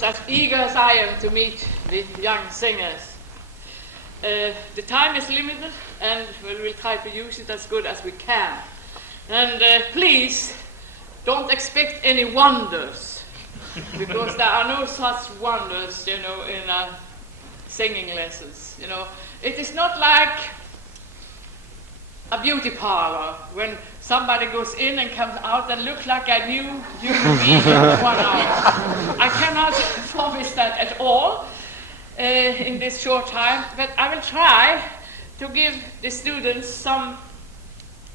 As eager as I am to meet the young singers. The time is limited, and we'll try to use it as good as we can. And please, don't expect any wonders, because there are no such wonders, in singing lessons. It is not like a beauty parlor when somebody goes in and comes out and looks like a new human being in 1 hour. I cannot promise that at all in this short time, but I will try to give the students some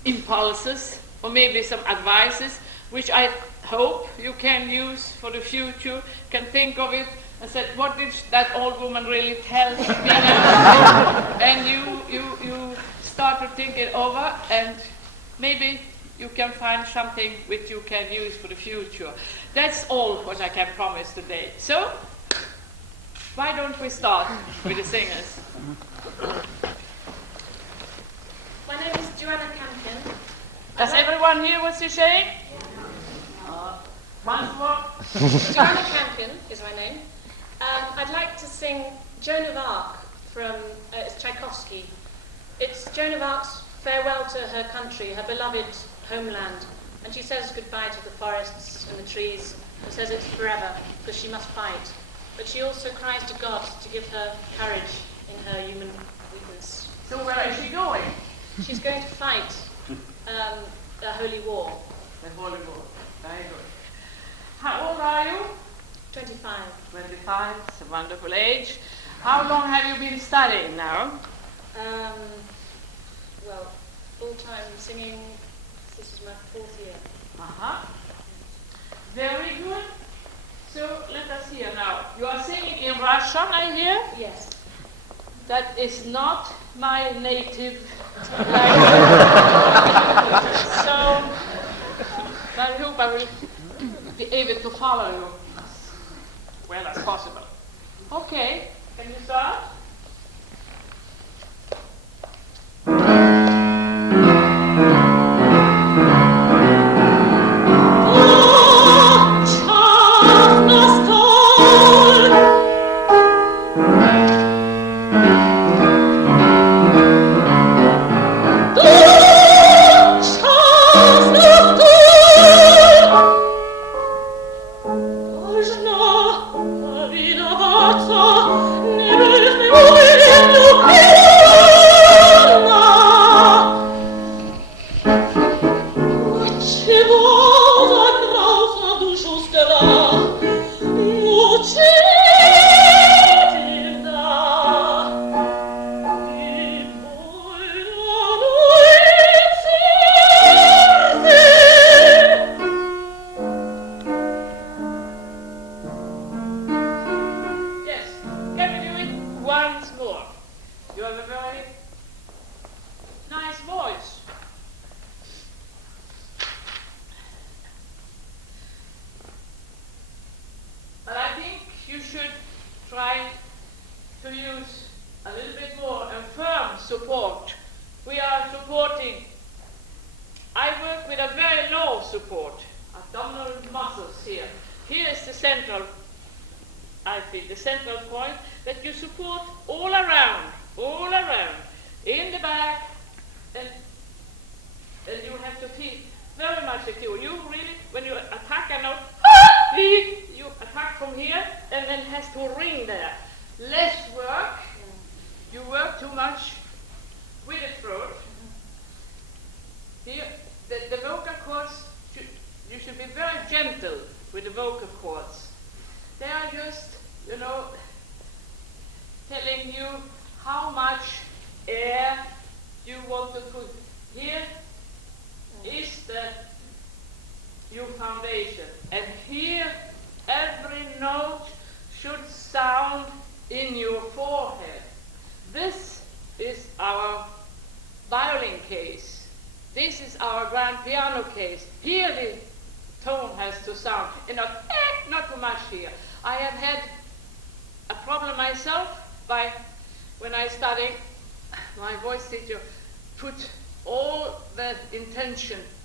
impulses or maybe some advices which I hope you can use for the future, can think of it and say, what did that old woman really tell me now? And you start to think it over, and maybe you can find something which you can use for the future. That's all what I can promise today. So, why don't we start with the singers? My name is Joanna Campion. Does everyone hear what she's saying? Once more. Joanna Campion is my name. I'd like to sing Joan of Arc from Tchaikovsky. It's Joan of Arc's farewell to her country, her beloved homeland. And she says goodbye to the forests and the trees and says it's forever because she must fight. But she also cries to God to give her courage in her human weakness. So where is she going? She's going to fight the Holy War. The Holy War. Very good. How old are you? 25. 25. It's a wonderful age. How long have you been studying now? Well, full-time singing, this is my 4th year. Uh-huh. Very good. So let us hear now. You are singing in Russian, I hear? Yes. That is not my native language. So I hope I will be able to follow you as well as possible. Okay, can you start?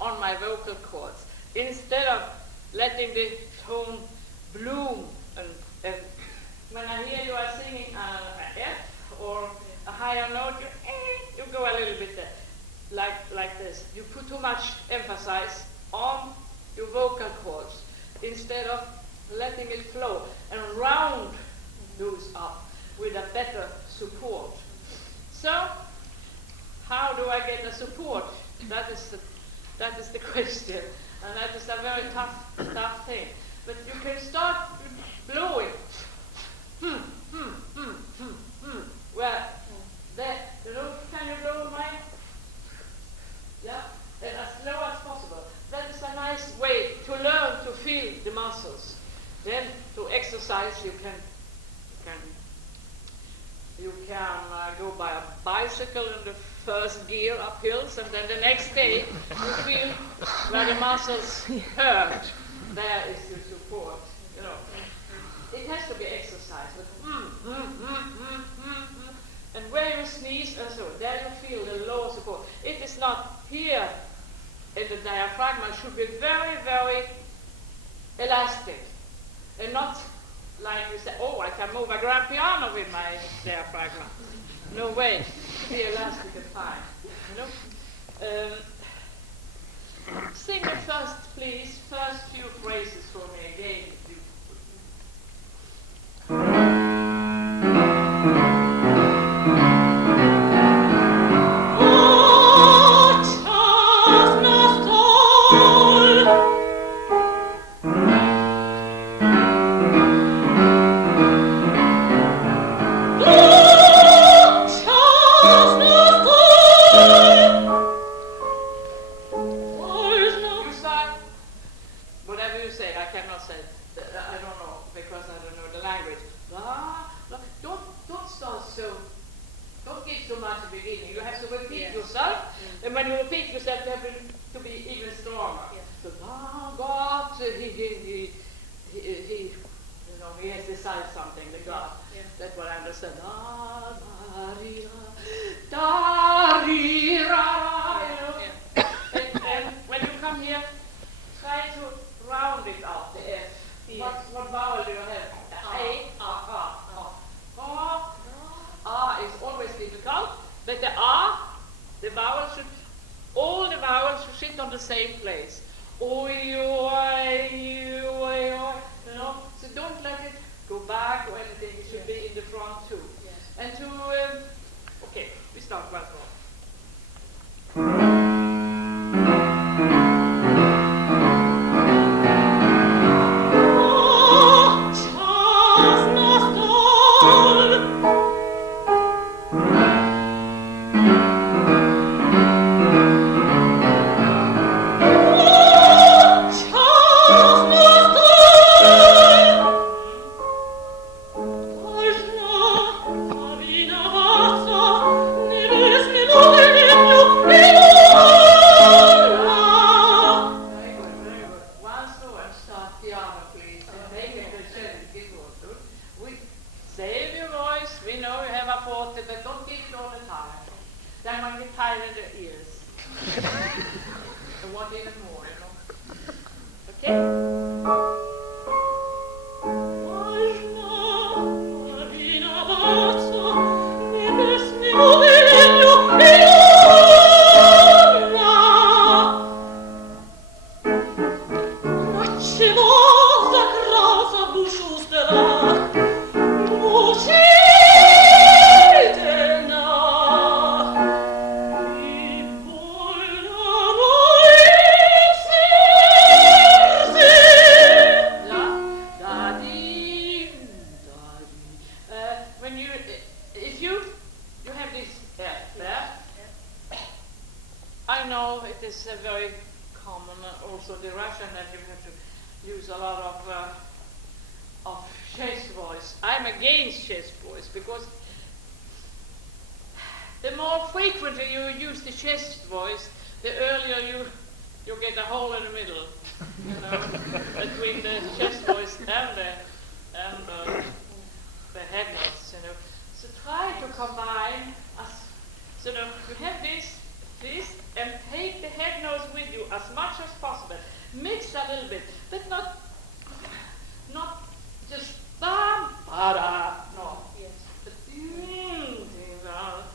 On my vocal cords instead of letting the tone bloom and too much emphasis on your vocal cords instead of letting it flow and round those up with a better support. So, how do I get the support? That is the question, and that is a very tough thing. But you can start blowing. Well, there, can you blow mine? Yeah, and as slow as possible. That is a nice way to learn to feel the muscles. Then to exercise, you can go by a bicycle in the first gear up hills, and then the next day you feel where the muscles hurt. There is your support. You know, it has to be exercise. But and where you sneeze, and so there you feel the lower support. It is not here in the diaphragm. It should be very, very elastic, and not like you say, oh, I can move a grand piano with my diaphragm. No way. Be elastic and fine. You know? Sing it first, please. First few phrases for me again.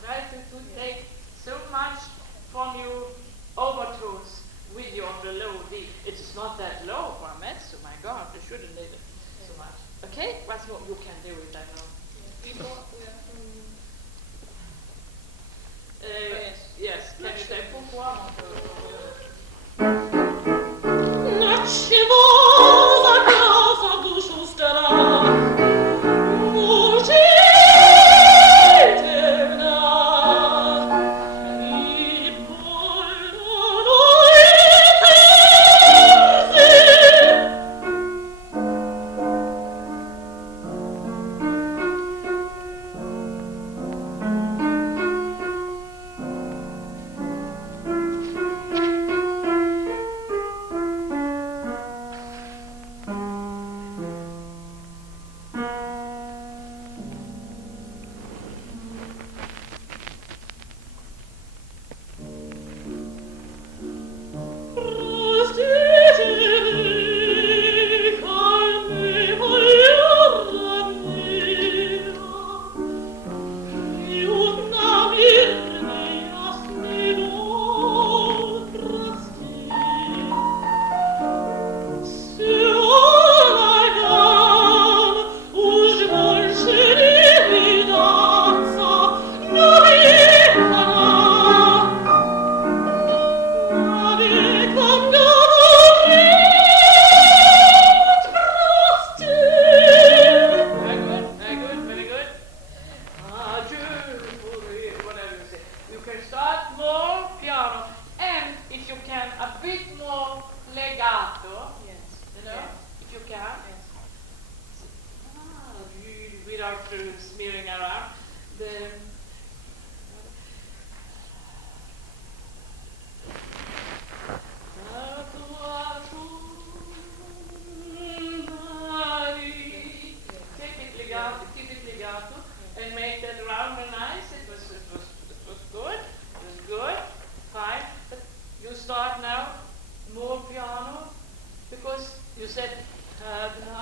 Try to take so much from your overtones once more. You can do it, I know. Yes, can you say pourquoi?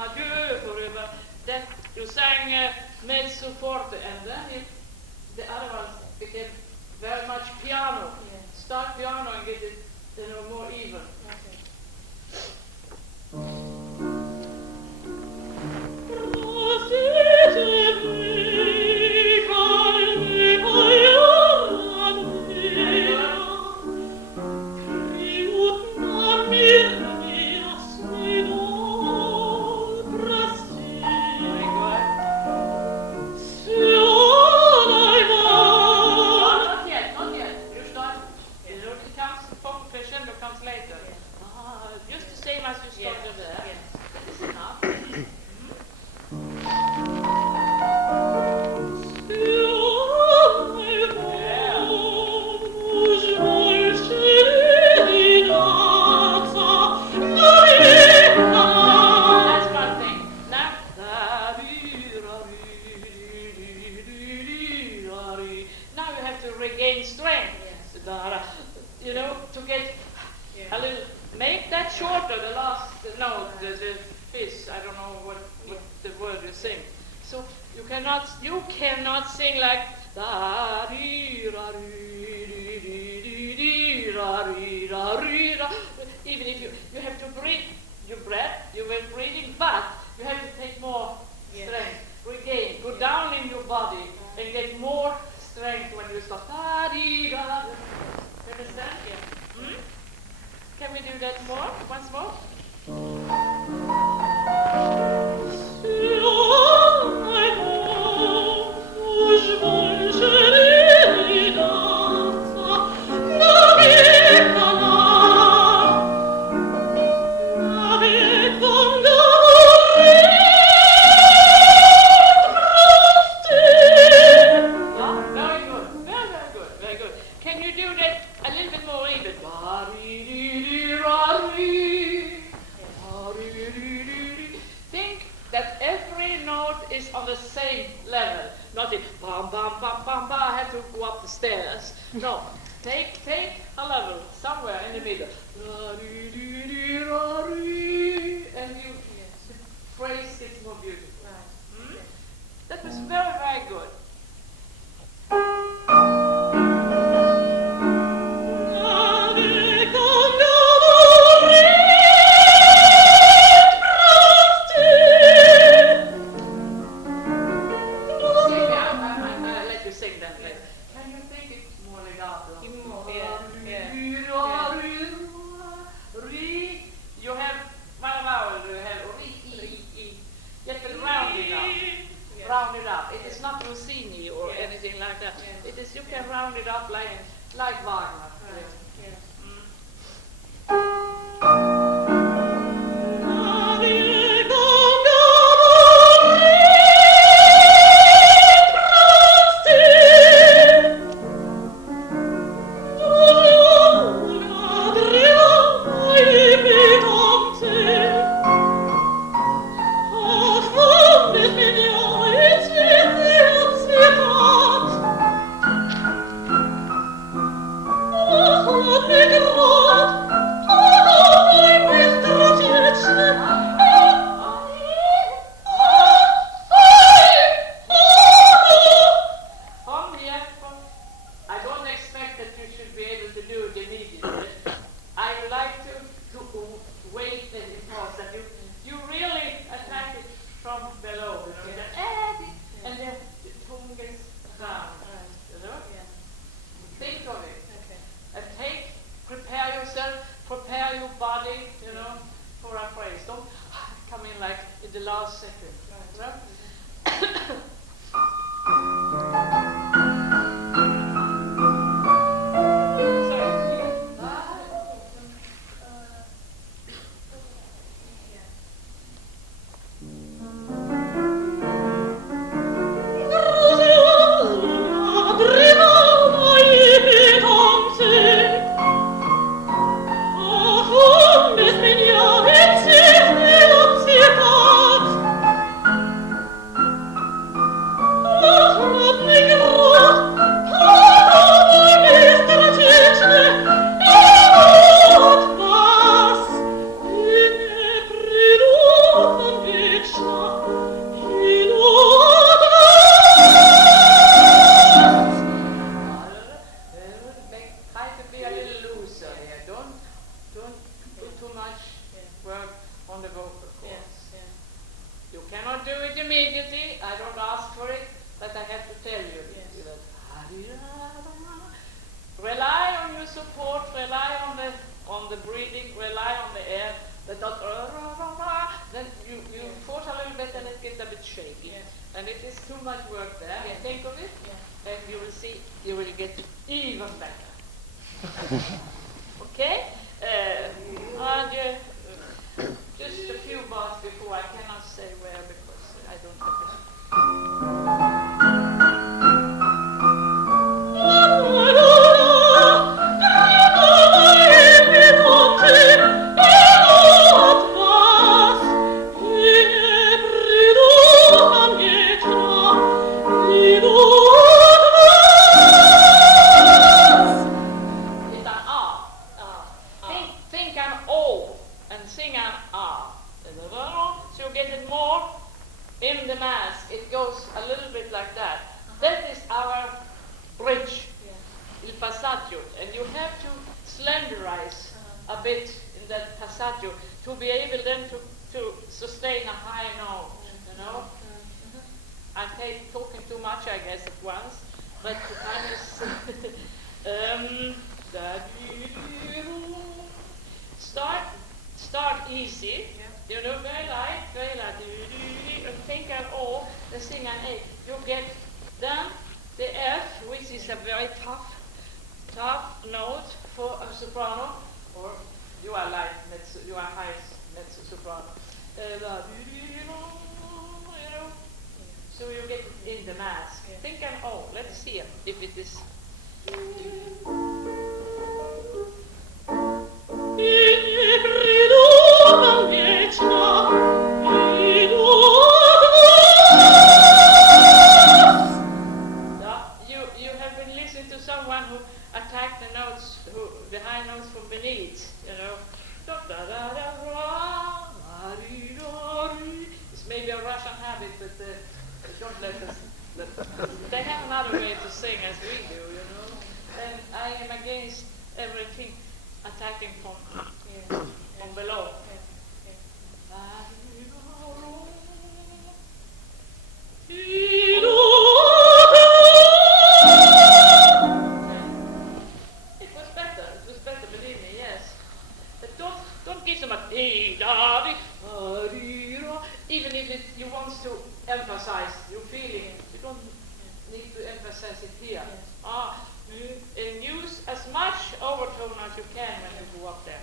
Adieu forever. Then you sang mezzo forte, and then the other ones became very much piano. Yeah. Start piano and get it, more even. Okay. You cannot sing like even if you have to breathe your breath, you were breathing, but you have to take more strength, regain, go down in your body and get more strength when you stop. You understand? Yeah. Hmm? Can we do that more? Once more? On the same level, not it bam bam bam bam bam. I have to go up the stairs. No, take a level somewhere in the middle, and you phrase it more beautiful. Hmm? That was very, very good. round it up. It is not Rossini or anything like that. It is, you can round it up like Wagner. Right. Yes. Okay? Adieu. Just a few bars before. I cannot say where because I don't have it. To be able then to sustain a high note, you know. I'm talking too much, I guess, at once, but to kind of start easy, you know, very light, and think an O, then sing an A. You get then the F, which is a very tough note for a soprano, or you are like mezzo, you are high mezzo soprano. You know, so you get in the mask. Think an O. Let's see if it is. You have been listening to someone who attacked the notes, the high notes from beneath, you know. It's maybe a Russian habit, but don't let us. They have another way to sing as we do, you know. And I am against everything attacking from below. It was better, believe me, yes. But don't give them a even if you want to emphasize your feeling. You don't need to emphasize it here. And use as much overtone as you can when you go up there.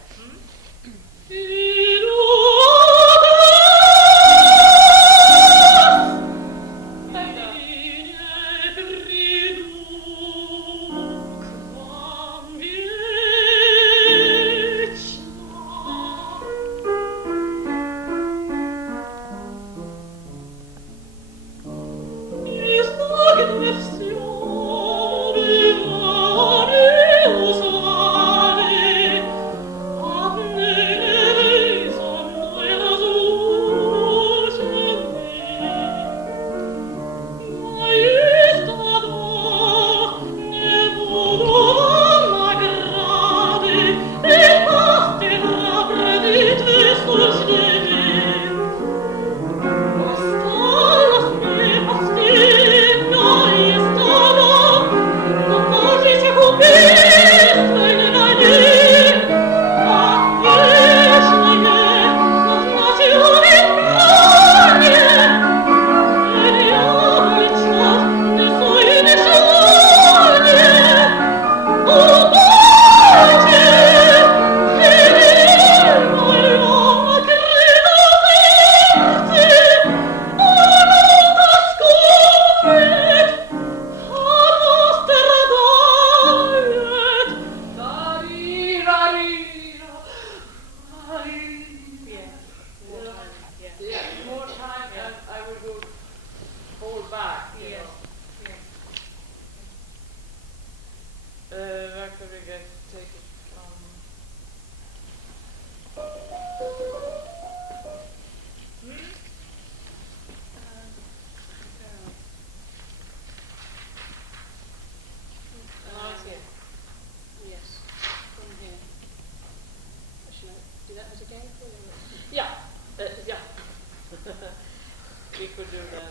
We could do that.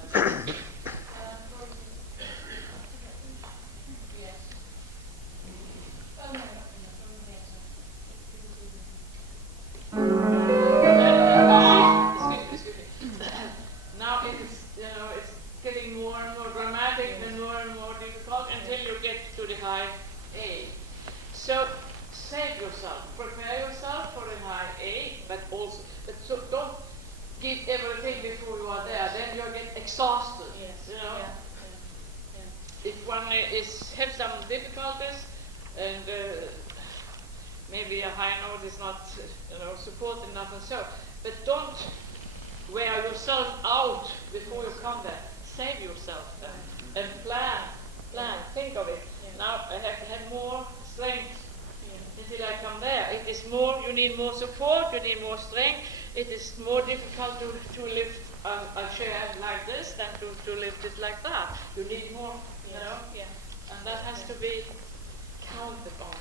Now it's getting more and more dramatic and more difficult until you get to the high A. So save yourself, prepare yourself for the high A, but so don't give everything before you are there. Then you get exhausted. Yes. You know. Yeah. If one have some difficulties and maybe a high note is not support enough and so, but don't wear yourself out before you come there. Save yourself and plan. Think of it. Yeah. Now I have to have more strength until I come there. It is more. You need more support. You need more strength. It is more difficult to lift a chair like this than to lift it like that. You need more. Yes. You know. Yeah. And that has to be counted on.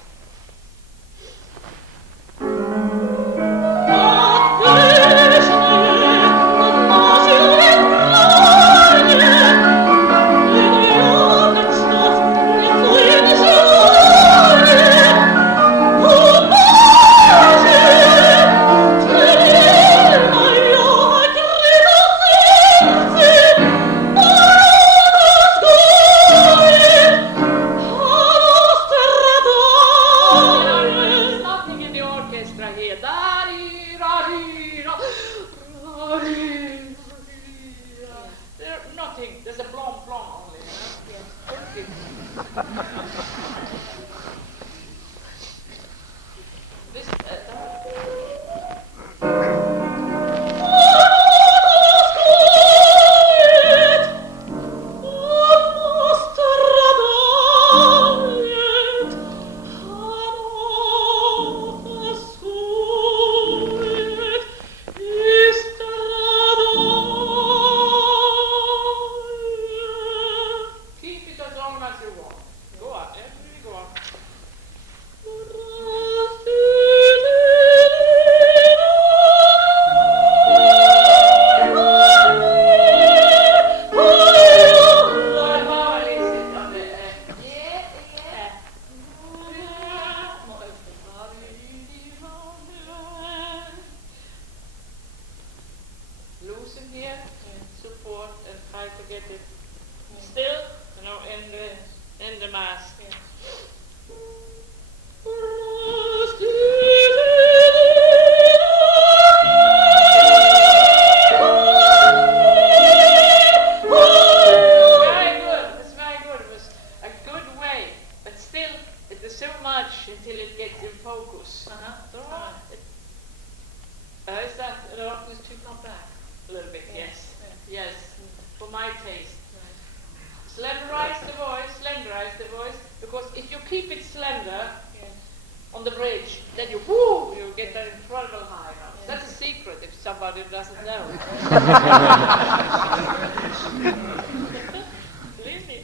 There's a blom only, you know? This, try to get it still, in the mask. Yeah. Very good. It's very good. It was a good way, but still, it is so much until it gets in focus. Is that It's too far back. a little bit? Yes. Yeah. Yes. For my taste. Right. Slenderize the voice, because if you keep it slender on the bridge, then you get an incredible high note. Yeah. That's a secret if somebody doesn't know. Believe me.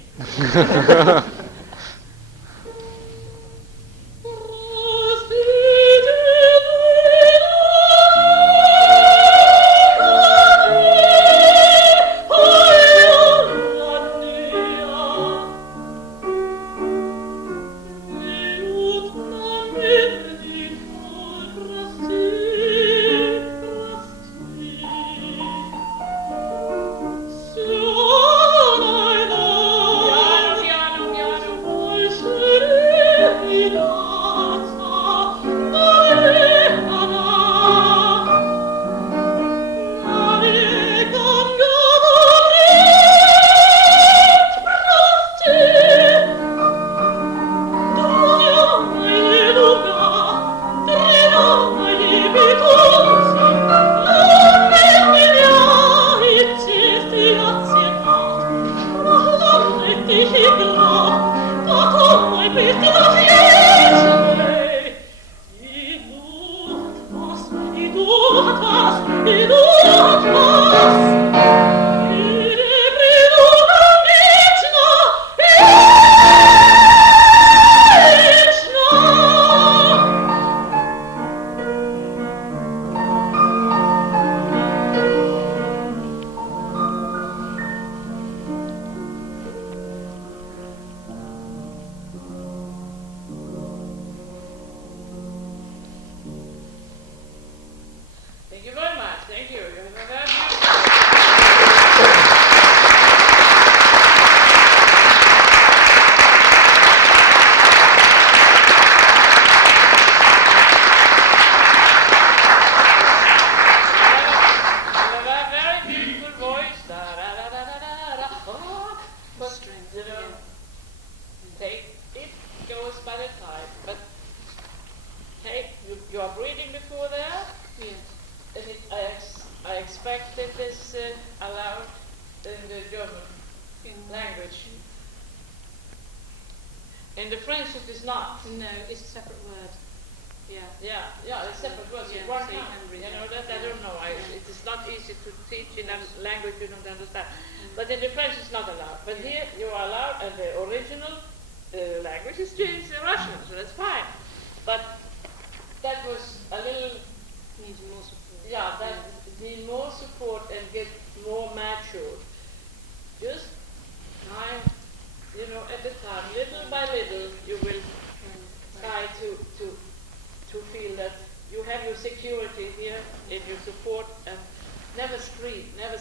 Thank you very much. Thank you. You have a very beautiful voice. It goes by the time, but you are breathing before there. Yes. And I expect it is allowed in the German language. In the French it is not. No, it's a separate word. Yeah. Yeah, it's separate words. Yeah, One so you time. can read You know it. that I don't know. It is not easy to teach in a language you don't understand. But in the French it's not allowed. But here you are allowed, and the original language is changed to Russian, so that's fine. But that was a little. Needs more support. Yeah, that need more support and get more mature. Just time, at the time, little by little, you will try to feel that you have your security here in your support, and never scream, never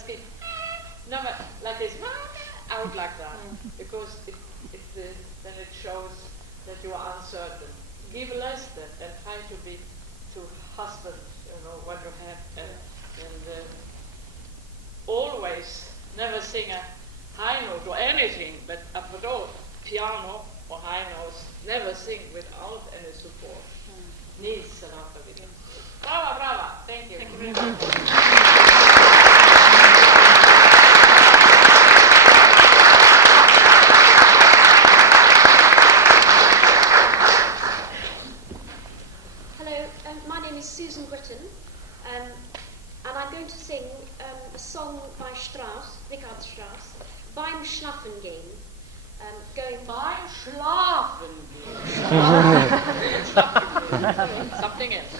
like this, out like that, because then it shows that you are uncertain. Give less than and try to be to husband, what you have, and always never sing a high note or anything, but at all, piano or high notes, never sing without any support. Needs a lot of it. Brava, brava. Thank you. Thank you very much. Hello, my name is Susan Gritton, and I'm going to sing a song by Strauss, Richard Strauss, Beim Schlafengehen, going Beim Schlafengehen. Something else.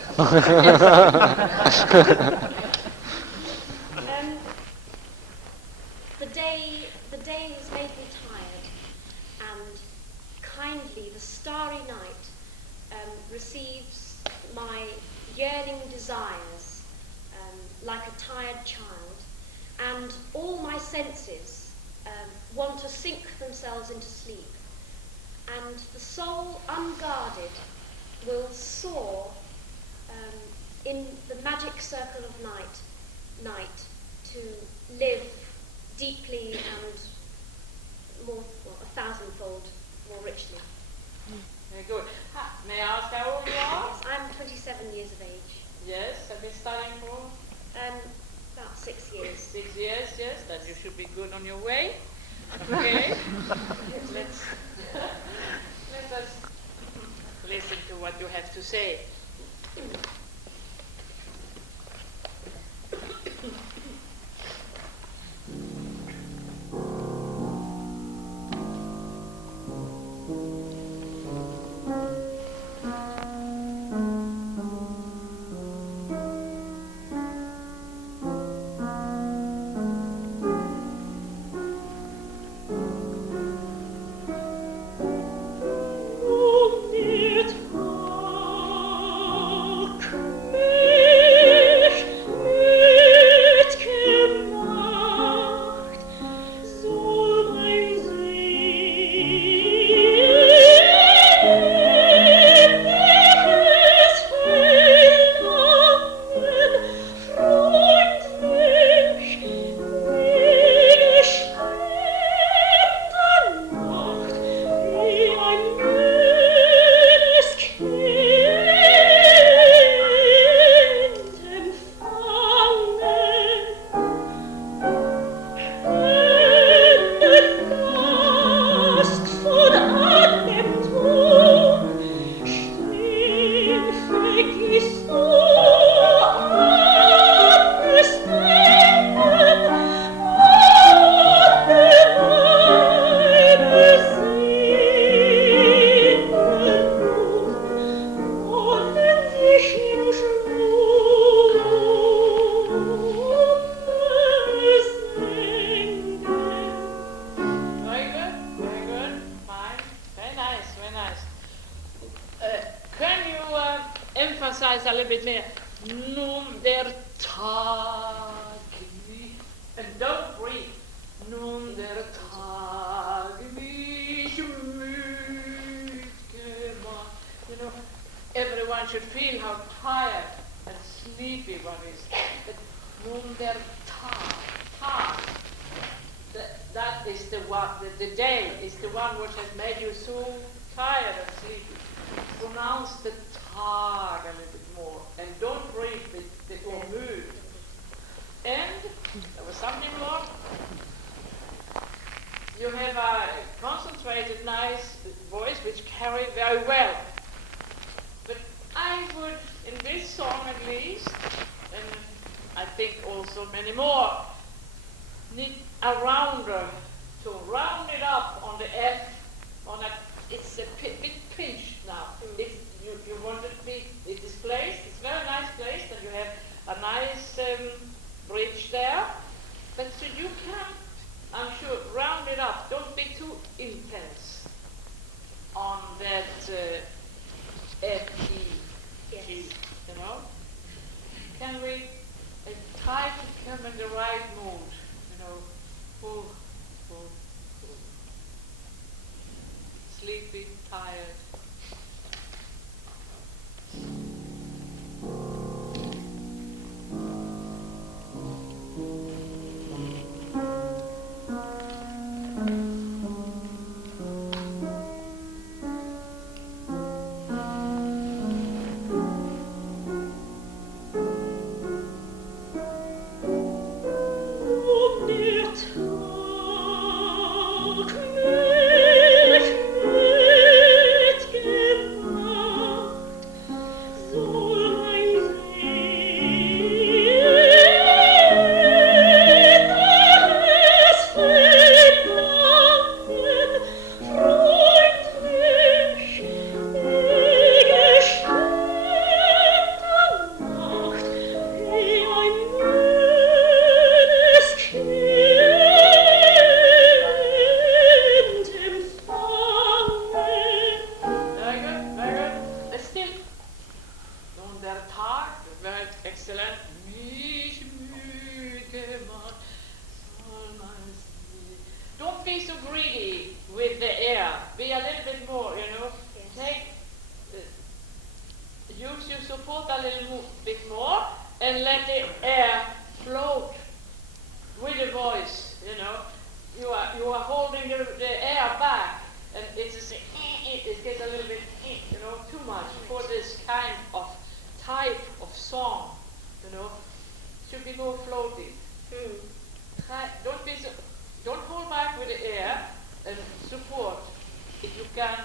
The day has made me tired, and kindly the starry night receives my yearning desires like a tired child, and all my senses want to sink themselves into sleep. And the soul, unguarded, will soar in the magic circle of night to live deeply and more, well, 1,000-fold more richly. Very good. May I ask how old you are? Yes, I'm 27 years of age. Yes, I've been studying for About 6 years. 6 years, yes, then you should be good on your way. Okay. let us listen to what you have to say. emphasize a little bit more. Nun der Tag mich, and don't breathe. Nun der Tag mich müde gemacht. You know, everyone should feel how tired and sleepy one is. But nun der Tag. That is the one, the day is the one which has made you so tired and sleepy. Pronounce the tag a little bit more, and don't breathe the mood. And there was something more. You have a concentrated, nice voice which carry very well. But I would, in this song at least, and I think also many more, need a rounder to round it up on the F. On a, it's a bit pinched now. It's, you want it to be, it is placed. It's a very nice placed, and you have a nice bridge there. But so you can, I'm sure, round it up. Don't be too intense on that F, E, G. You know. Can we try to come in the right mood? You know, sleepy, tired. don't be so greedy with the air. Be a little bit more, you know. Yes. Use your support a little bit more and let the air float with the voice, you know. You are holding the air back, and it gets a little bit, you know, too much for this kind of type of song, you know. Should be more floating. Don't hold back with the air and support if you can.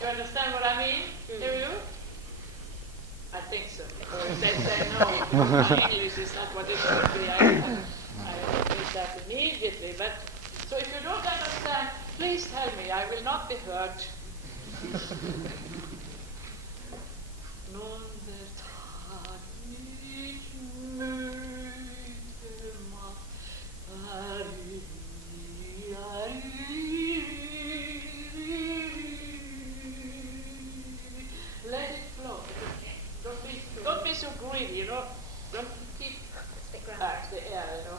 You understand what I mean? Do you? I think so. Or if they say no, my English is not what it should be. I admit that immediately. But so if you don't understand, please tell me. I will not be hurt. Non let it flow. Don't be so greedy, you know. Don't keep back the air, you know.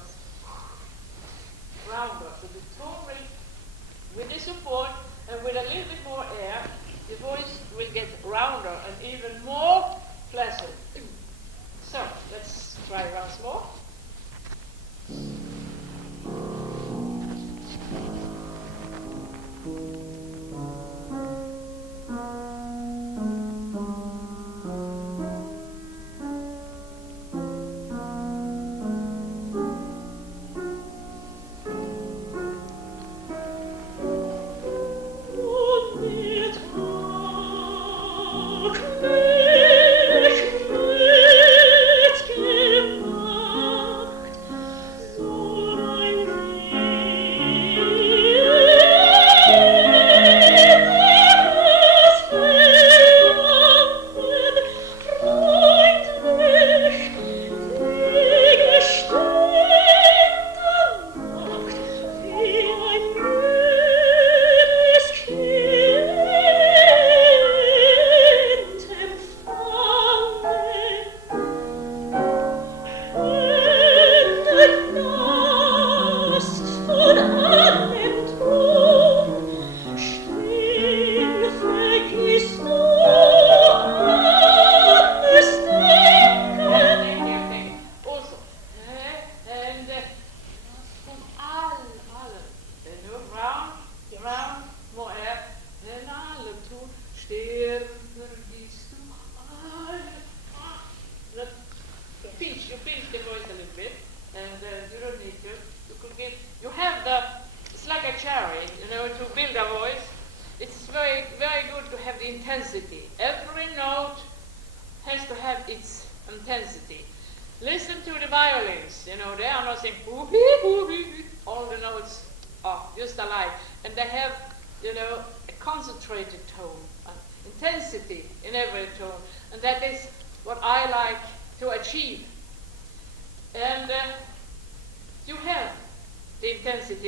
Rounder. So the tone will, with the support and with a little bit more air, the voice will get rounder and even more pleasant. So let's try once more.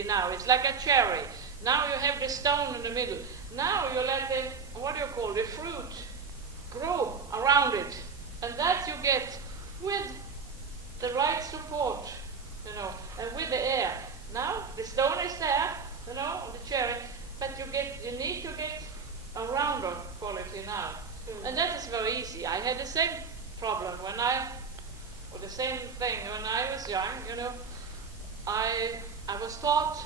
Now it's like a cherry. Now you have the stone in the middle. Now you let the fruit grow around it, and that you get with the right support, you know, and with the air. Now the stone is there, you know, the cherry, but you need to get a rounder quality now, and that is very easy. I had the same problem the same thing when I was young, you know. I was taught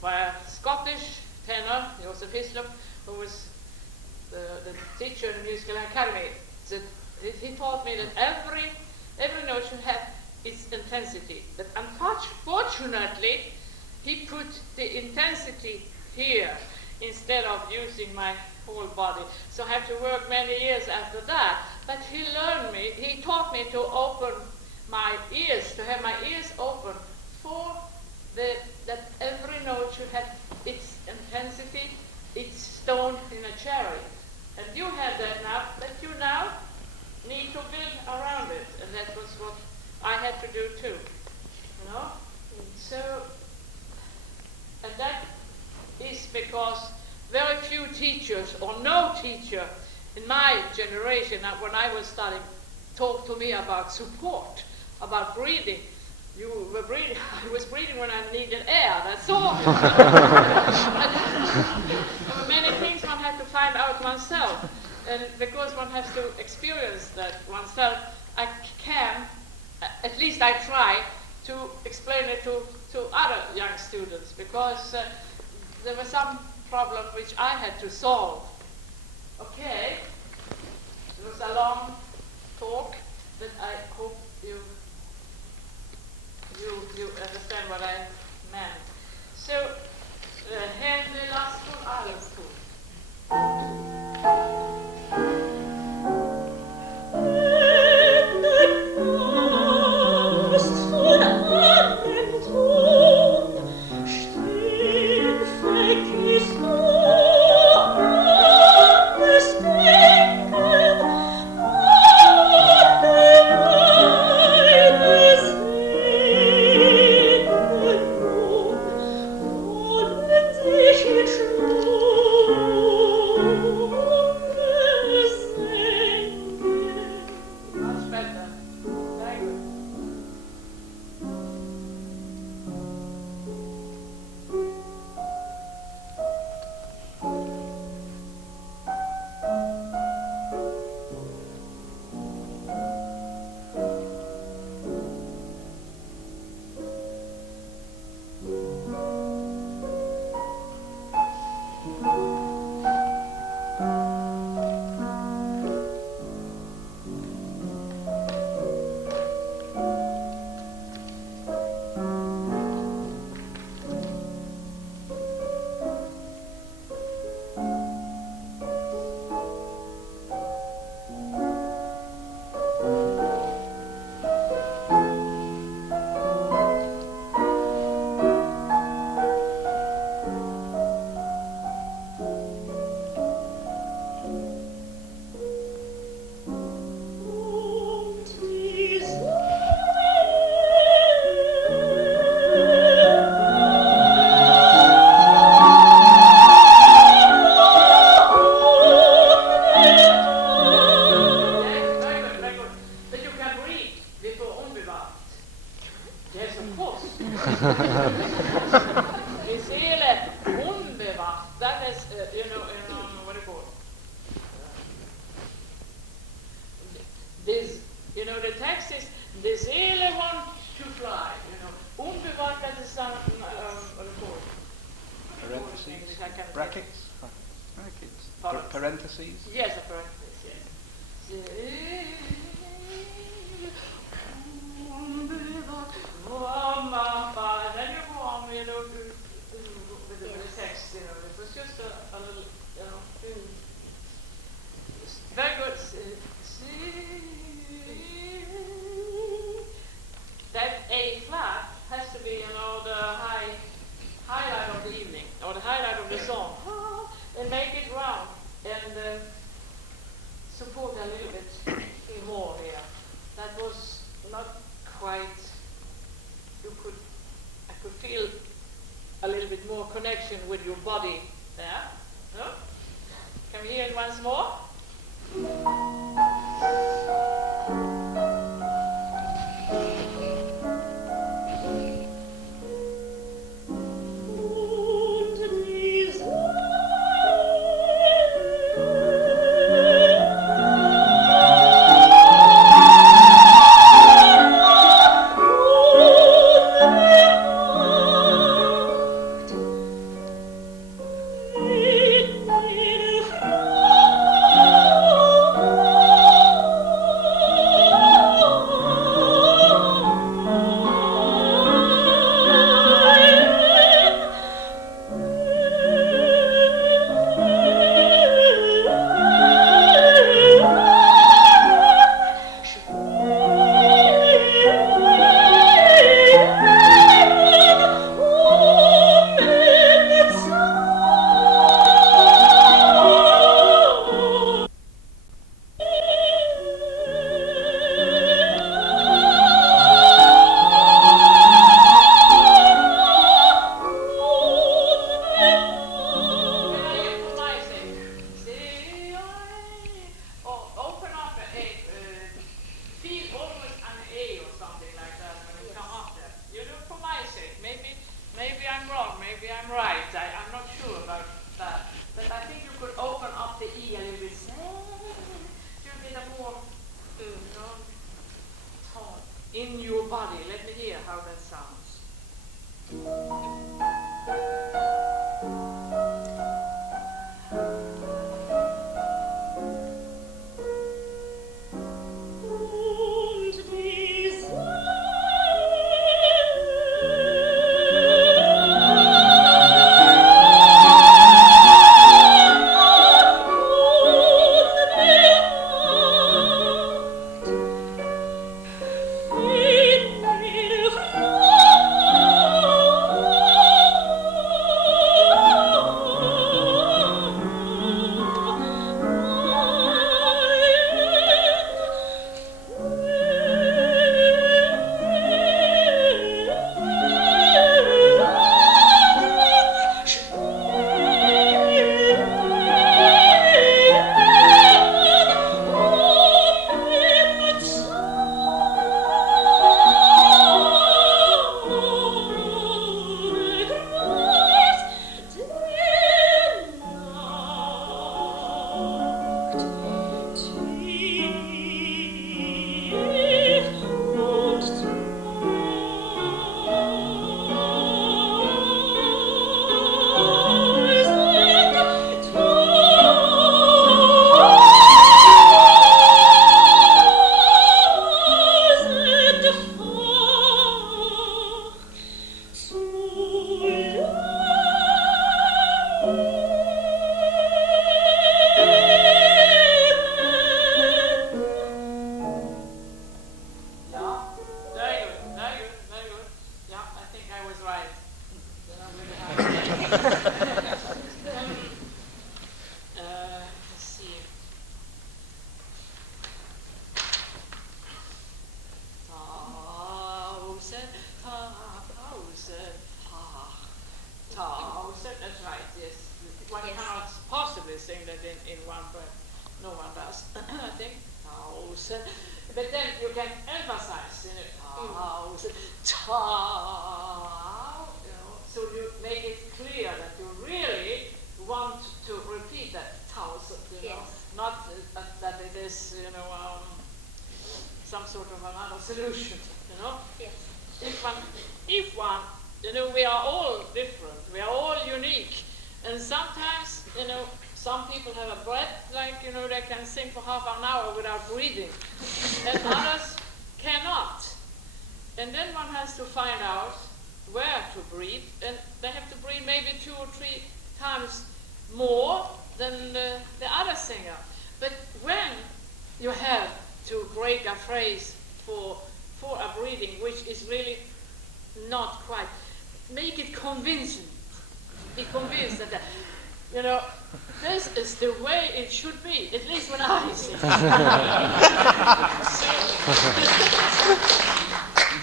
by a Scottish tenor, Joseph Hislop, who was the teacher in the musical academy. So he taught me that every note should have its intensity. But unfortunately, he put the intensity here instead of using my whole body. So I have to work many years after that. But he taught me to open my ears, to have my ears open for that every note should have its intensity, its stone in a cherry. And you have that now, but you now need to build around it. And that was what I had to do too. You know? So, and that is because very few teachers, or no teacher in my generation, when I was studying, talked to me about support, about breathing. You were breathing. I was breathing when I needed air. That's all. Many things one has to find out oneself, and because one has to experience that oneself, I can, at least I try to explain it to other young students, because there were some problems which I had to solve. Okay, it was a long talk, but I hope you understand what I meant. So, Hände last von allem tun. Parentheses? Yes, a parenthesis, yes. And then you go on, with the text, It was just a little, very good. That A flat has to be, the highlight of the evening, or the highlight of the song. And make it round and support a little bit more here. That was not quite. I could feel a little bit more connection with your body there. No? Can we hear it once more? maybe I'm right. I'm not sure about that. But I think you could open up the E a little bit. You get a more, tone in your body. Let me hear how that sounds.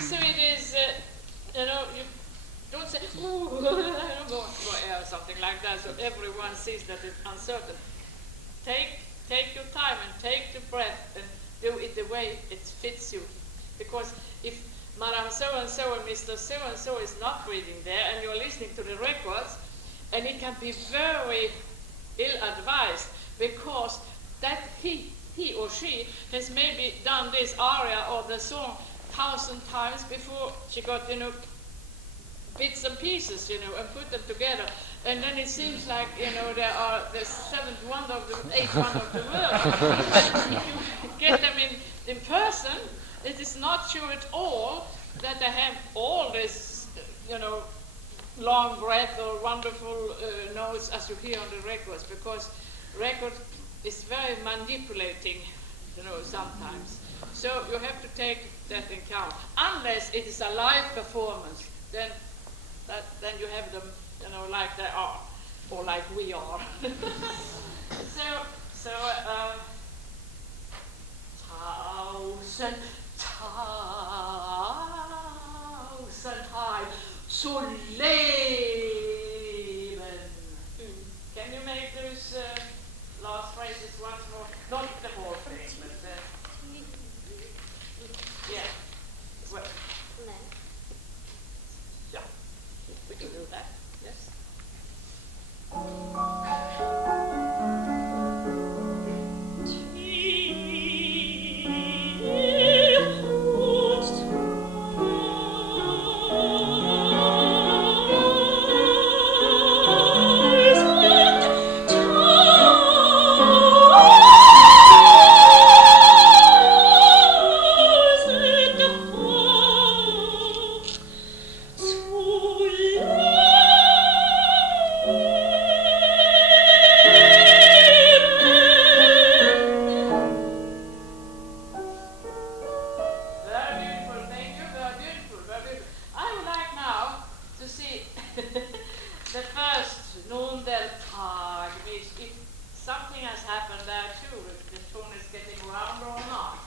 So it is, you don't say, something like that, so everyone sees that it's uncertain. Take your time and take the breath and do it the way it fits you. Because if Madame so-and-so and Mr. so-and-so is not breathing there and you're listening to the records, and it can be very ill-advised because that he or she has maybe done this aria or the song 1,000 times before she got, bits and pieces, and put them together. And then it seems like, there are the seventh wonder of the eighth wonder of the world. But if you get them in person, it is not sure at all that they have all this, long breath or wonderful notes as you hear on the records, because record is very manipulating, sometimes. So you have to take that in count. Unless it is a live performance, then you have them, like they are, or like we are. So, 1,000 Time zu leben. Can you make those last phrases once more? Not the whole thing, but yeah. Well, No. yeah. We can do that. Yes. nun der Tag means if something has happened there too, if the tune is getting rounder or not.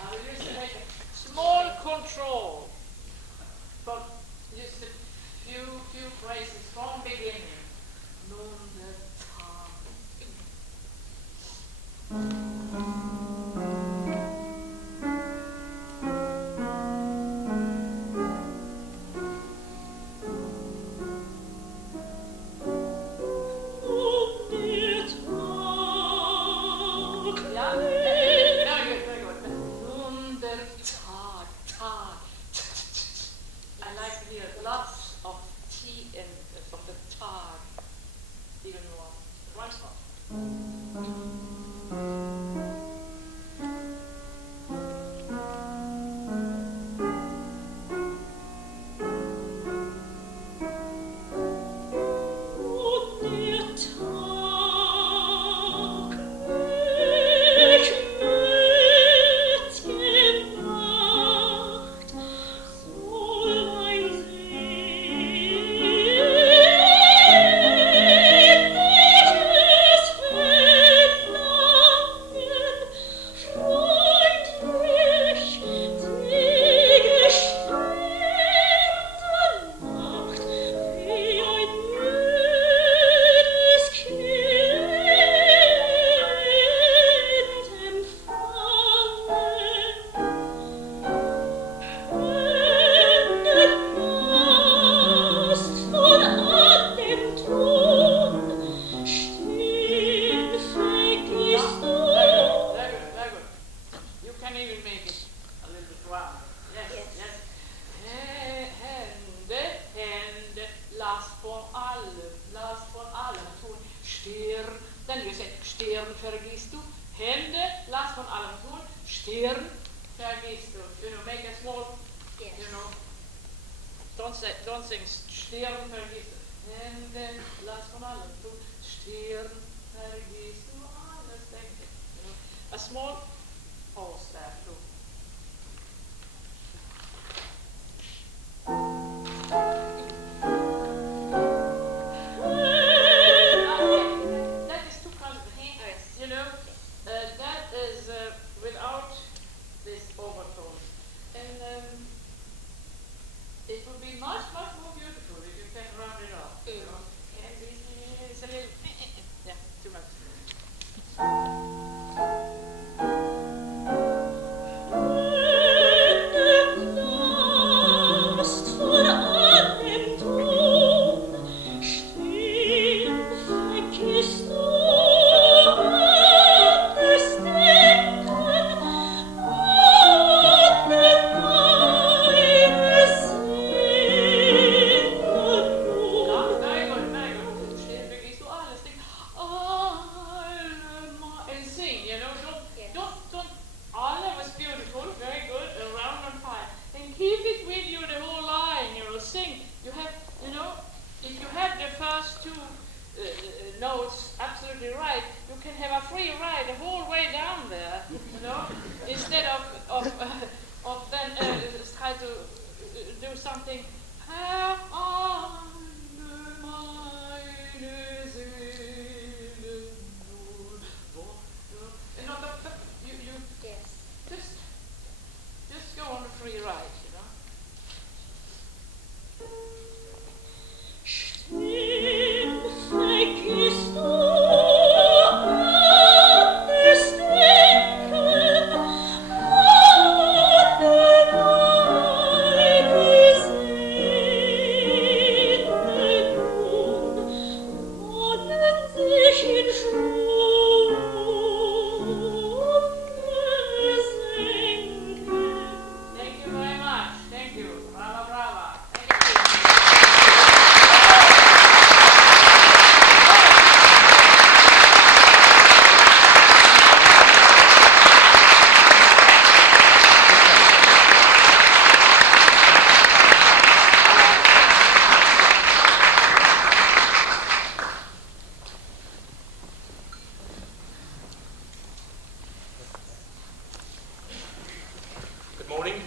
I will just take a small control for just a few phrases from beginning. Nun der Tag.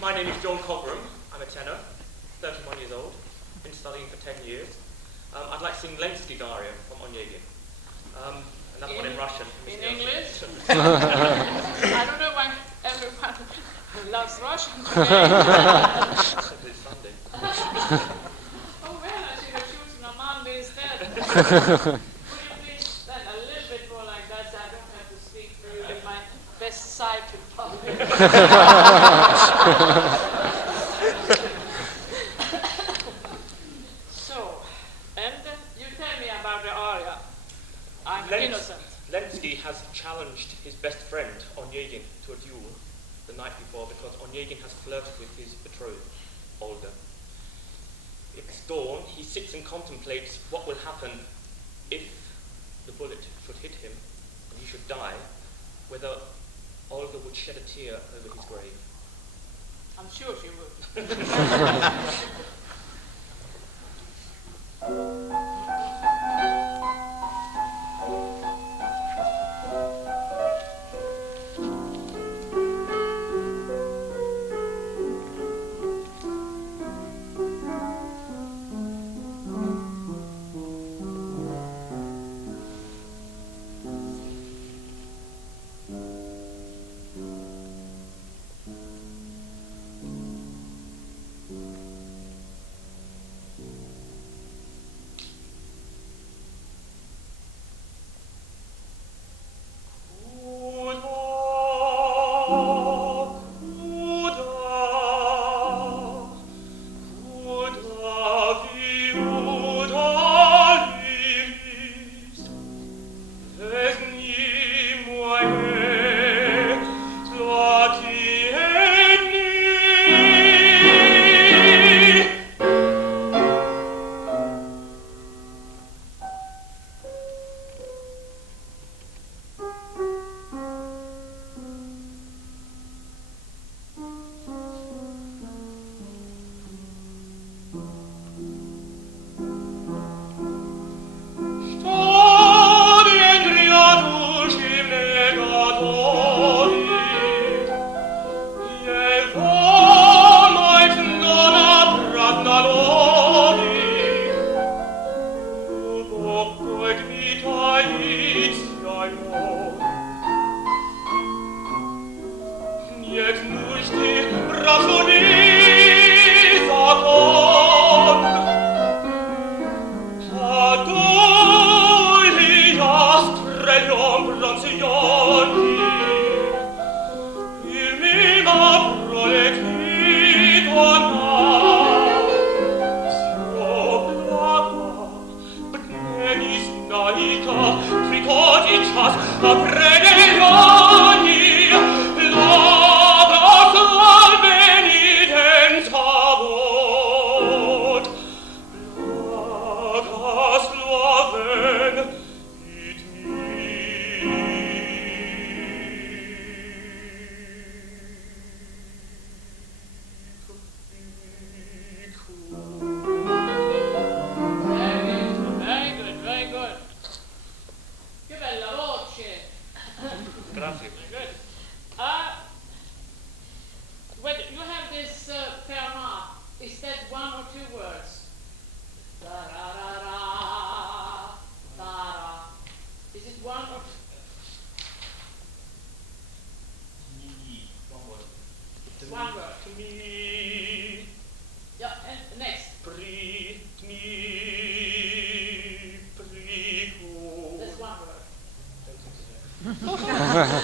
My name is Joan Cogram. I'm a tenor, 31 years old, been studying for 10 years. I'd like to sing Lenski aria from Onegin. Another one in Russian. In English? I don't know why everyone loves Russian today. It's Sunday. Oh well, I should have chosen a Monday instead. Would you please stand a little bit more like that so I don't have to speak for you in my best side to public? So, and you tell me about the aria. I'm innocent. Lenski has challenged his best friend, Onegin, to a duel the night before because Onegin has flirted with his betrothed, Olga. It's dawn. He sits and contemplates what will happen if the bullet should hit him and he should die, whether Olga would shed a tear over his grave. I'm sure she would.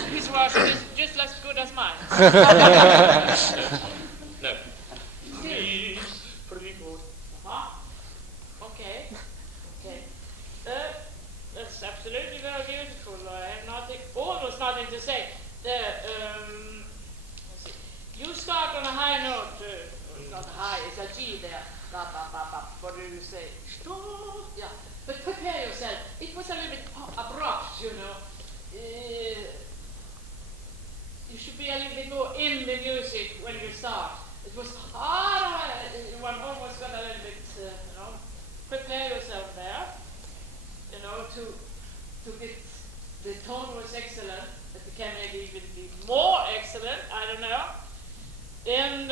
His Russian is just as good as mine. No. Pretty good. Okay. Okay. That's absolutely very beautiful. I have nothing, almost nothing to say. Let's see. You start on a high note. Not high, it's a G there. What do you say? Yeah. But prepare yourself. It was a little bit abrupt, you know. You should be a little bit more in the music when you start. It was one almost got a little bit, prepare yourself there, to get, the tone was excellent, it can maybe even be more excellent, I don't know. And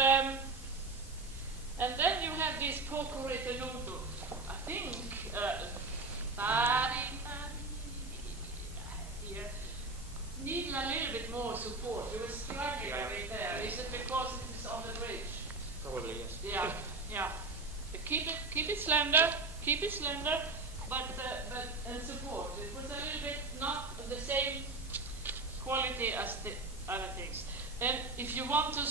then you have this poco retenuto. I think keep it slender, but and support. It was a little bit not of the same quality as the other things. And if you want to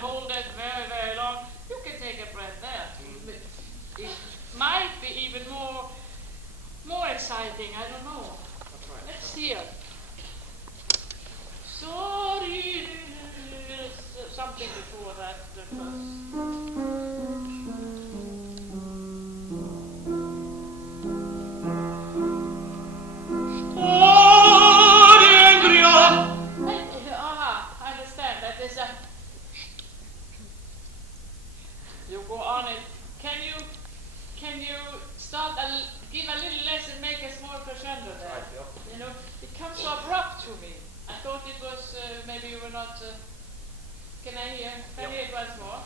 hold it very, very long, you can take a breath there. It might be even more exciting. I don't know. Let's hear. Sorry, something before that I understand. That is a. You go on it. Can you start give a little less and make a small crescendo there? Right, yeah. You know, it comes so abrupt to me. I thought it was maybe you were not. Can I hear? Can I hear it once more?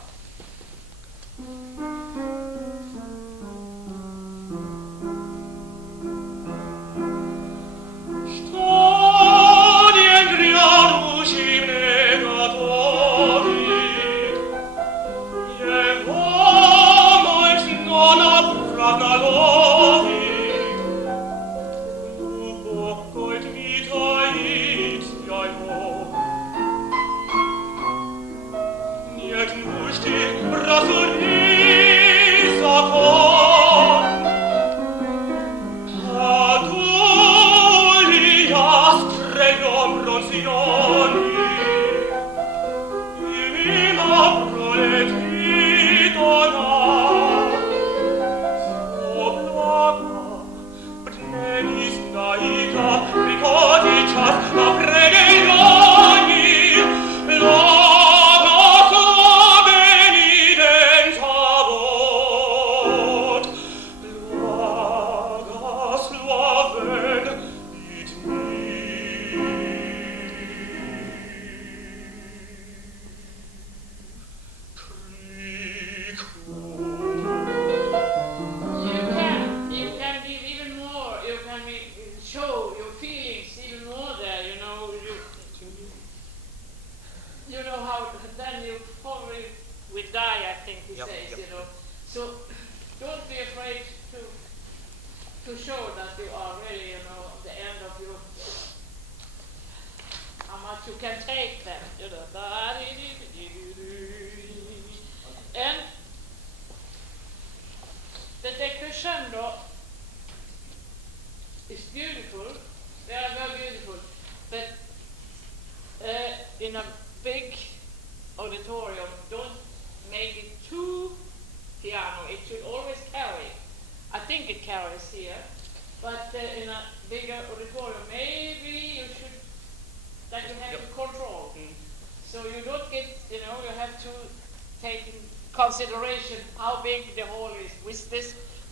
Consideration how big the hall is.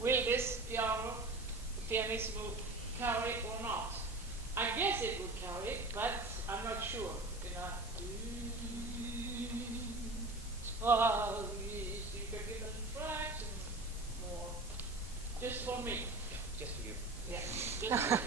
Will this pianissimo carry or not? I guess it would carry, but I'm not sure. You can give a fraction more. Just for me. Just for you. Yeah. Just for you.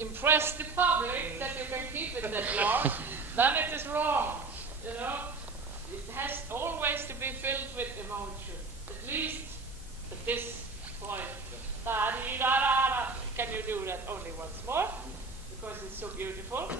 Impress the public that you can keep it that long, then it is wrong. You know, it has always to be filled with emotion. At least But this point, da-dee-da-da-da. Can you do that only once more? Because it's so beautiful.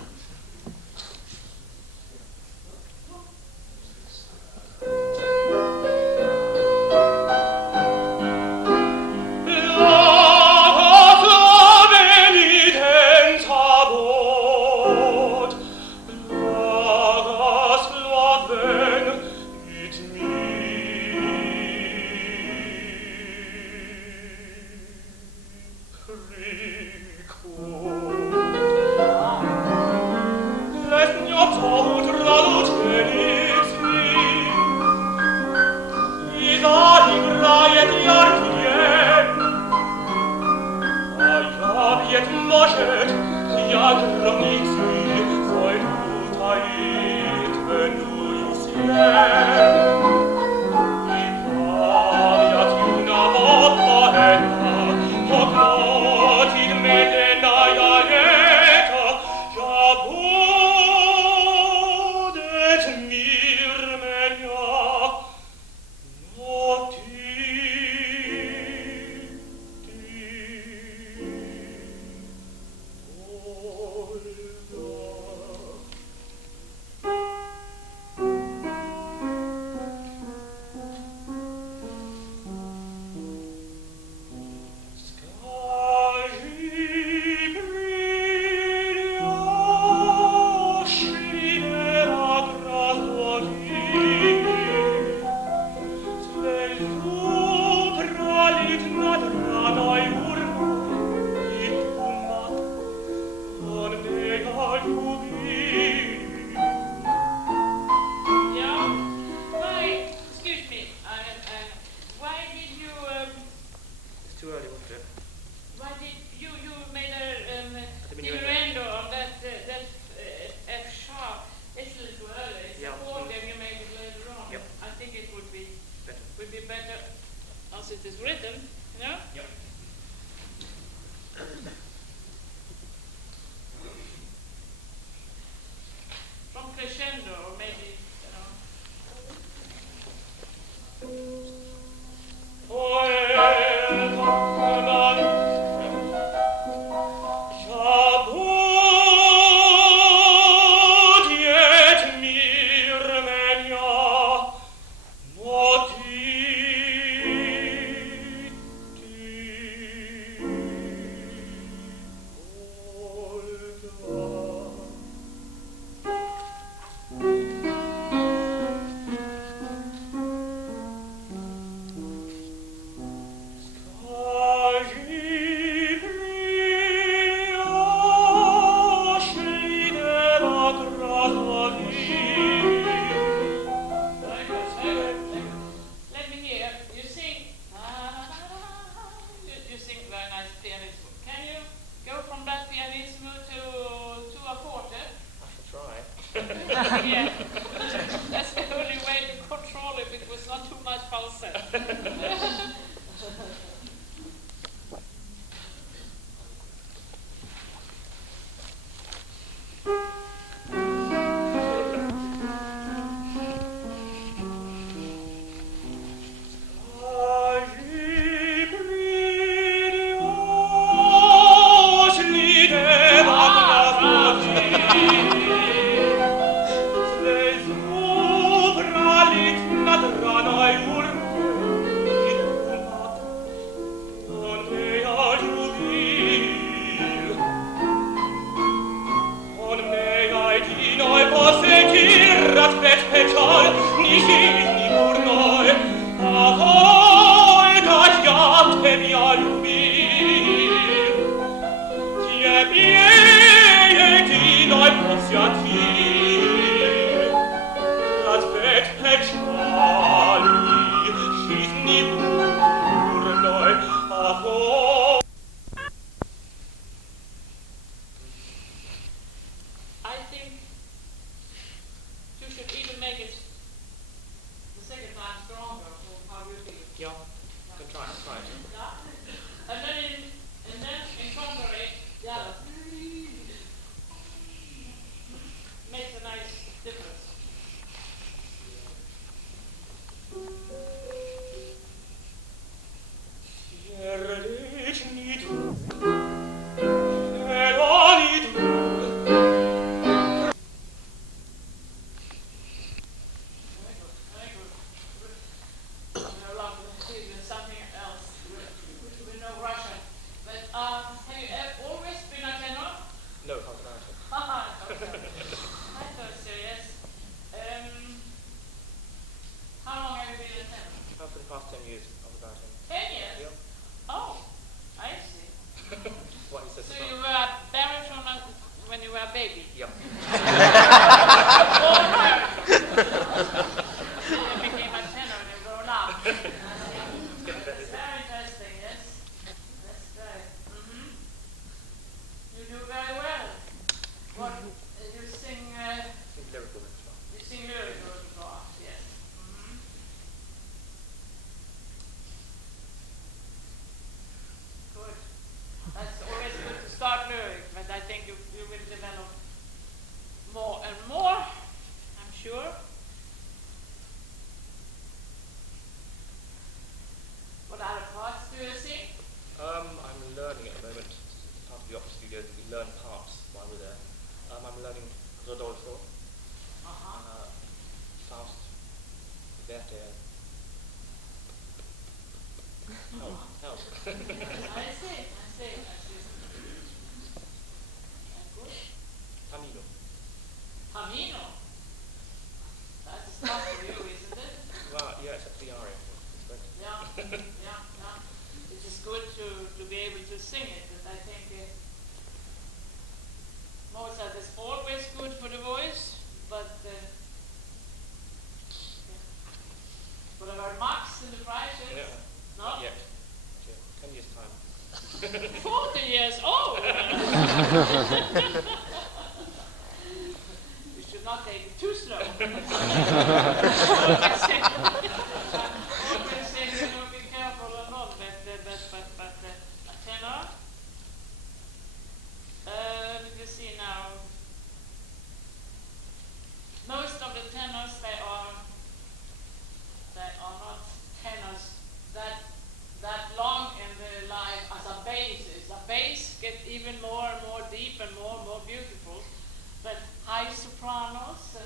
It is written, you know? Yep. From crescendo, or maybe, yeah. That's the only way to control it. It was not too much falsetto. process. So you were baritone when you were a baby? Yeah. Born baritone. You became a tenor when you grown up. That's very interesting, yes. That's right. Mm-hmm. You do very well. What, you sing... lyrical repertoire. You sing lyrical repertoire, yes. Mm-hmm. Good. That's always good to start lyric, but I think you will develop more and more, I'm sure. What other parts do you sing? I'm learning at the moment. Part of the opera studio, we learn parts while we're there. I'm learning Rodolfo, Faust, Werther. Help. I see. Good. Tamino. Tamino. That's tough for you, isn't it? Well, yeah, it's a aria. It's great. Yeah. It is good to be able to sing it, but I think Mozart is always good for the voice, but whatever Max in the prizes, Yeah. no? Yeah. 10 years time. 40 years old! We should not take it too slow. Always say, be careful or not, but a tenor. Let me see now. Most of the tenors, they are not tenors that long in the life as a bass. A bass gets even more and more deep and more beautiful. But high sopranos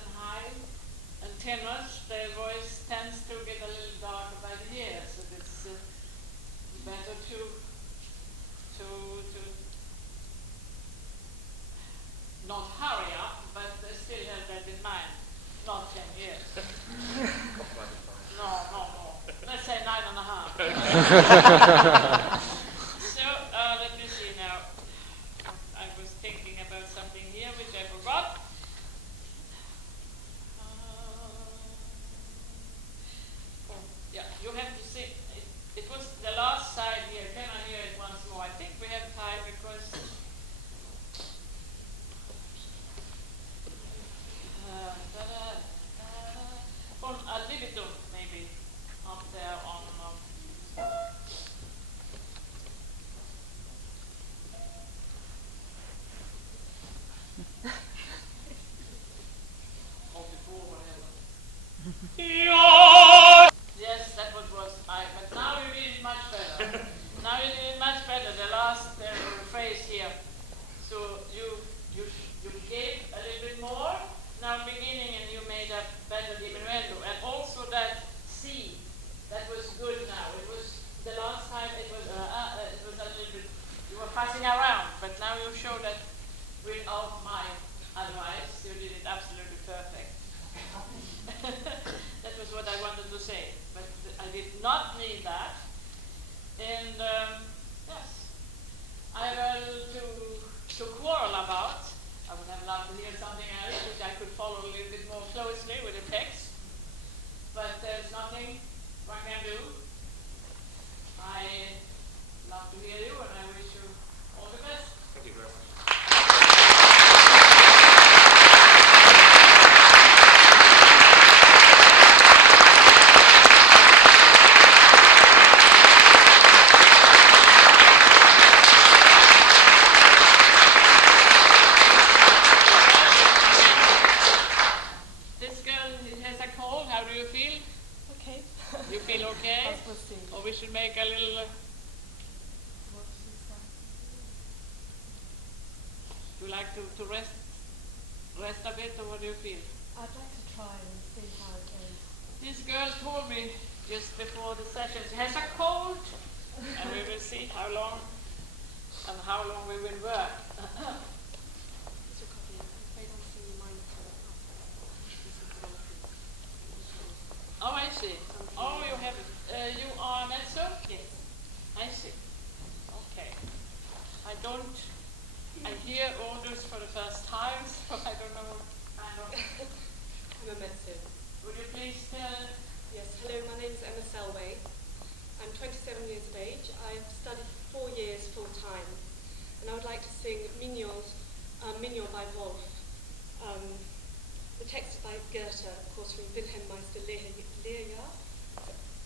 and tenors, their voice tends to get a little darker by the years. So it's better to not hurry up, but still have that in mind. Not 10 years. No. Let's say 9.5. So, let me see now. I was thinking about something here which I forgot. Yeah, you have to sing. It was the last side here. Can I hear it once more? I think we have time because... on Adieu, maybe, up there on... Yes, that was I. But now you did it much better. Now you did it much better. The last phrase here. So you gave a little bit more. Now beginning, and you made a better diminuendo, and also that C. That was good. Now it was the last time. It was a little bit. You were passing around, but now you show that without my advice, you did it absolutely perfect. That was what I wanted to say, but I did not need that. And yes, I will to quarrel about. I would have loved to hear something else which I could follow a little bit more closely with the text, but there's nothing one can do. I love to hear you, and I wish you all the best. Thank you very much. Okay? Or we should make a little... Do you like to rest a bit, or what do you feel? I'd like to try and see how it goes. This girl told me just before the session she has a cold, and we will see how long we will work. Oh, I see. Oh, you have it. You are mezzo? Yes. I see. Okay. I I hear all this for the first time, so I don't know what kind of. I'm a medicine. Would you please tell? Yes, hello, my name is Emma Selway. I'm 27 years of age. I've studied 4 years full time. And I would like to sing Mignon by Wolff. The text is by Goethe, of course, from Wilhelm Meister Lehrjahr.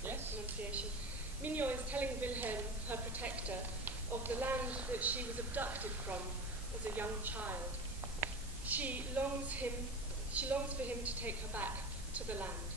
Yes. Pronunciation. Mignon is telling Wilhelm, her protector, of the land that she was abducted from as a young child. She longs for him to take her back to the land.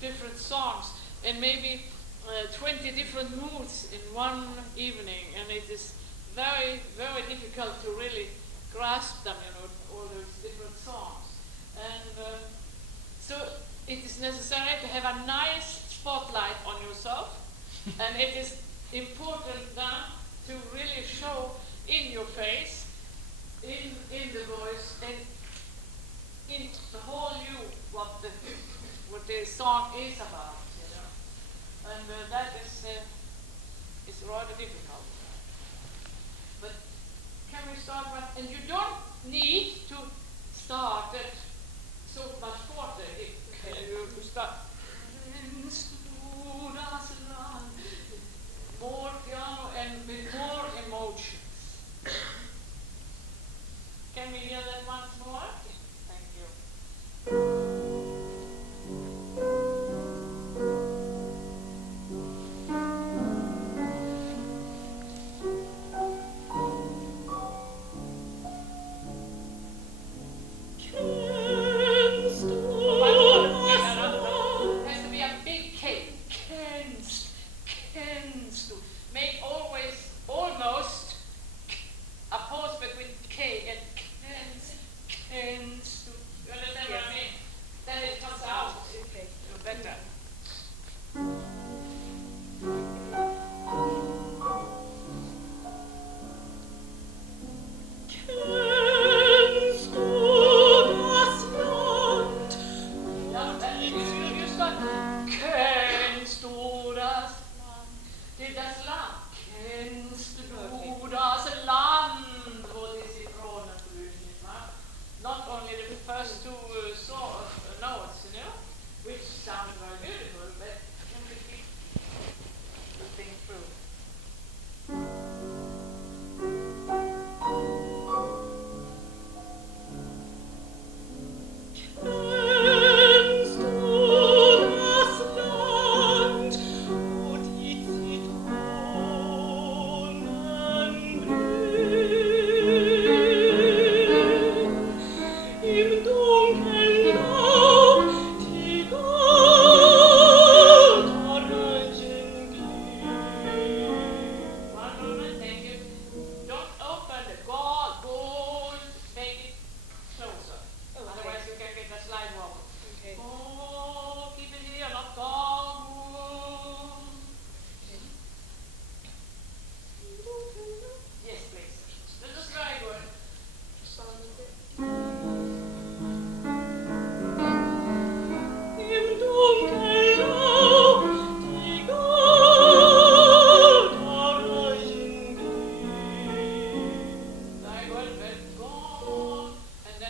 Different songs and maybe 20 different moods in one evening, and it is very, very difficult to really grasp them, all those different songs. And so it is necessary to have a nice spotlight on yourself, and it is important then to really show in your face, in the voice, and in the whole you what the song is about, and that is rather difficult. But can we start with? And you don't need to start at so much forte. You start more piano and with more emotions. Can we hear that once more? Thank you.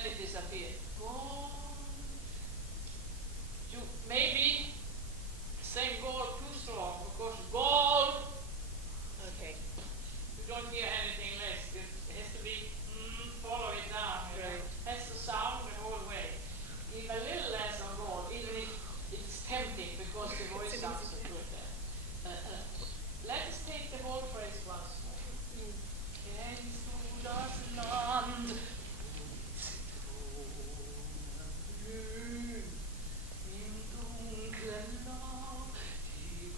it disappeared. You maybe sing gold too strong, because gold. Okay. You don't hear anything less. It has to be follow it down. You know? Right. Has to sound the whole way. Give a little less on gold, even if it's tempting because the voice sounds so good there. Let us take the whole phrase once more. Kennst du das Land? Im dunklen Laub die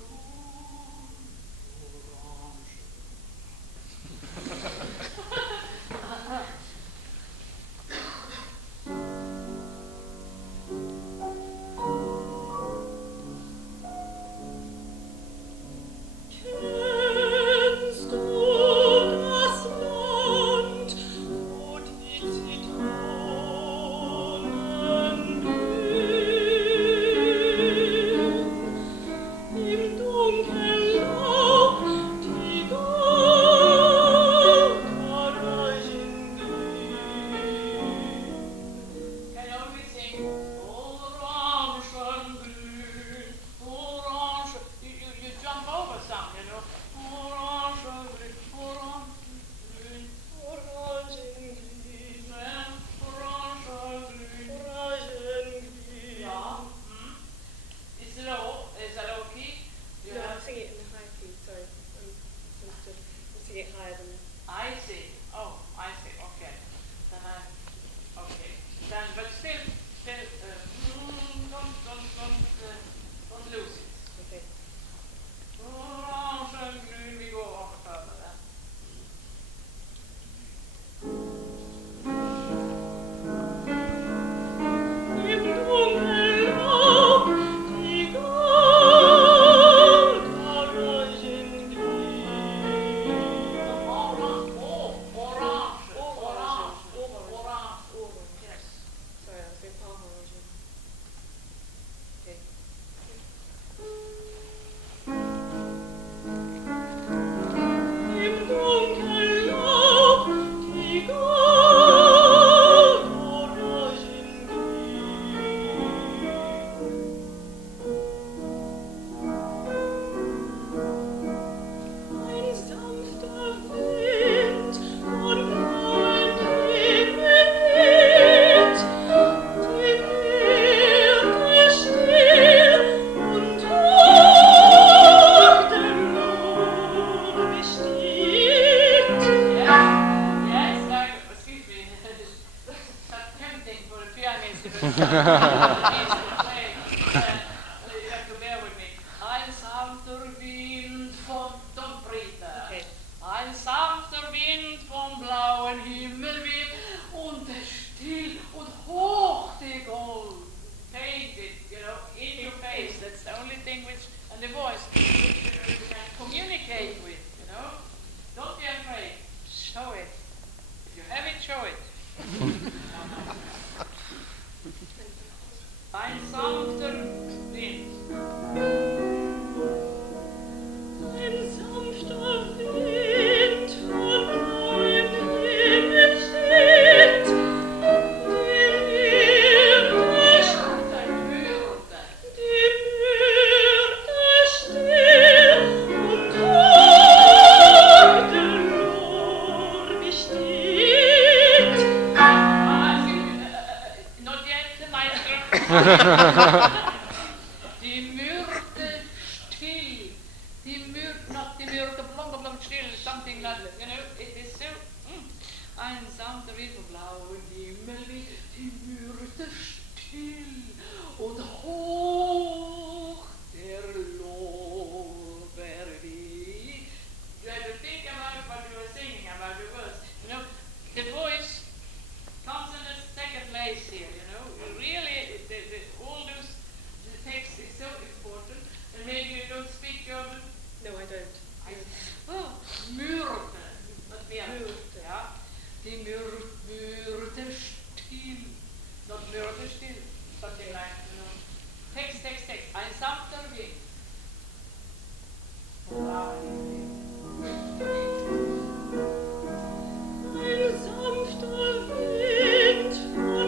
Kennst du das Land, wo die Zitronen blühen? Im dunklen Laub die Goldkarachen glühen. Can only sing Orangengrün, Orange. You jump over some, you know. Orangengrün, Orangengrün, Orangengrün, Orangengrün. Orangengrün. Yeah. It's low. Is that okay? You No, I'm have- singing it in the high key, sorry. I'm singing it higher than I see. Oh, I see. Okay. Then okay. Then, but still, don't lose it. okay. Orangengrün, we go on further then. Im dunklen Laub die Goldkarachen glühen. Orange. Yes. Sorry, I was going orange. Okay. Im dunklen Laub die Goldkarachen glühen. Ein sanfter Wind von blauen Himmel weht, die Erde still und hoch der Lohr besteht. Yes, excuse me. That's tempting for the pianist to play. You have to bear with me. Ein sanfter Wind vom, don't breathe there. Okay. Ein sanfter Wind vom blauen Himmel weht und es still und hoch die Gold. Take it, you know, in your face. That's the only thing which, and the voice, which you can communicate with, you know. Don't be afraid. Show it. If you have it, show it. Ein sanfter Wind. Ein sanfter Wind von blauem Himmel steht, die Erde still und hoch der Lohr besteht. Not yet, the maestro. Die Myrte still. Not die Myrte, blond, still, something like that. You know, it is so. Ein sanfter Wind vom blauen Himmel weht, die Myrte still und hoch der Lorbeer weht. You have to think about what you were singing, about the words. You know, the voice comes in the second place here, you know. Really, all those, the text is so important, and maybe you don't speak German. No, I don't. Myrte, not mehr. Myrte. Ja. Die Myrte still, not Myrte still, something like, you know. Text. Ein sanfter Wind. Wow. Ein sanfter Wind von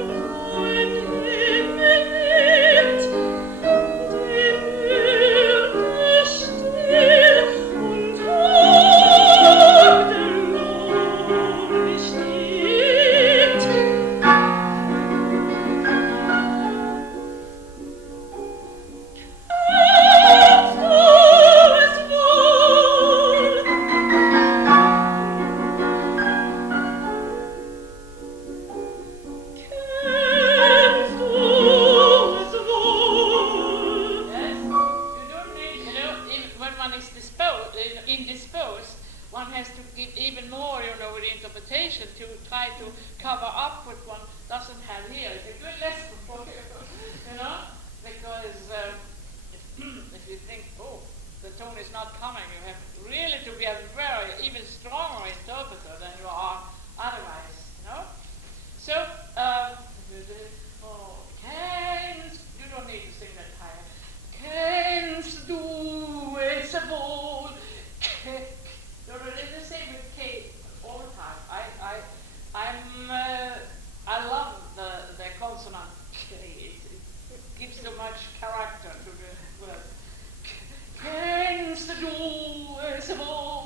try to cover up what one doesn't have here. It's a good lesson for you, you know, because if you think, oh, the tone is not coming, you have really to be a very, even stronger interpreter than you are otherwise, you know. So, Kennst, you don't need to sing that high. Kennst du es wohl? It's the same with K all the time. I love the consonant K. It gives so much character to the word. Kennst du es wohl?